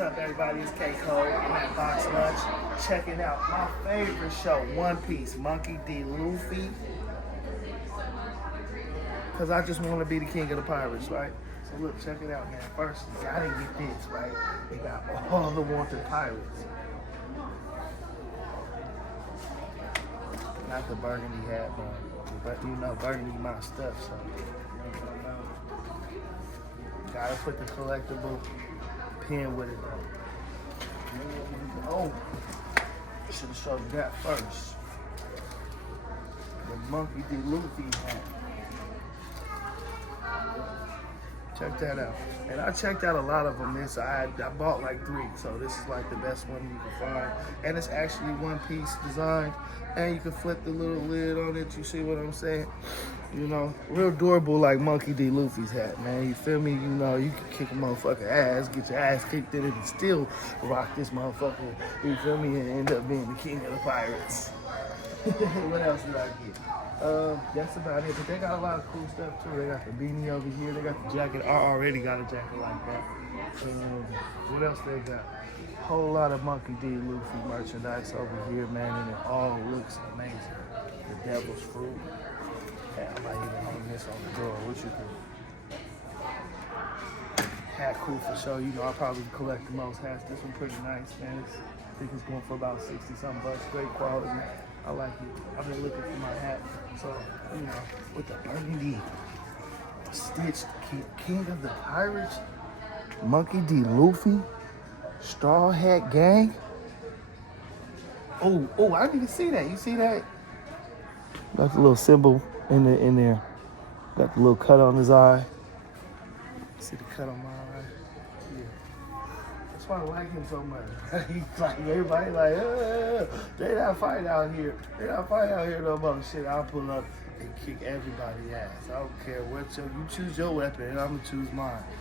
up, everybody? It's K Cole. I'm at Box Lunch, checking out my favorite show, One Piece, Monkey D. Luffy. Because I just want to be the king of the pirates, right? So look, check it out, man. First, you gotta get this, right? They got all the wanted pirates. Not the burgundy hat, but you know, burgundy my stuff, so. Gotta put the collectible pin with it, though. Oh, should have showed you that first. The Monkey D. Luffy hat. Check that out. And I checked out a lot of them. I bought like 3, so this is like the best one you can find. And it's actually one piece designed, and you can flip the little lid on it. You see what I'm saying? You know, real durable like Monkey D. Luffy's hat, man. You feel me? You know, you can kick a motherfucker ass, get your ass kicked in it, and still rock this motherfucker. You feel me? And end up being the king of the pirates. What else did I get? That's about it. But they got a lot of cool stuff too. They got the beanie over here. They got the jacket. I already got a jacket like that. What else they got? Whole lot of Monkey D. Luffy merchandise over here, man, and it all looks amazing. The Devil's Fruit. Yeah, I might even hang this on the door. What you think? Hat cool for sure. You know, I probably collect the most hats. This one pretty nice, man. I think it's going for about 60-something bucks. Great quality. I like it. I've been looking for my hat. So, you know, with the burgundy stitched king of the pirates, Monkey D. Luffy, straw hat gang. Oh, I didn't even see that. You see that? Got the little symbol in there. Got the little cut on his eye. See the cut on my eye? Yeah. That's why I like him so much. He's like, everybody like, they not fighting out here. They not fighting out here no more. Shit, I'll pull up and kick everybody's ass. I don't care what you choose your weapon, and I'm gonna choose mine.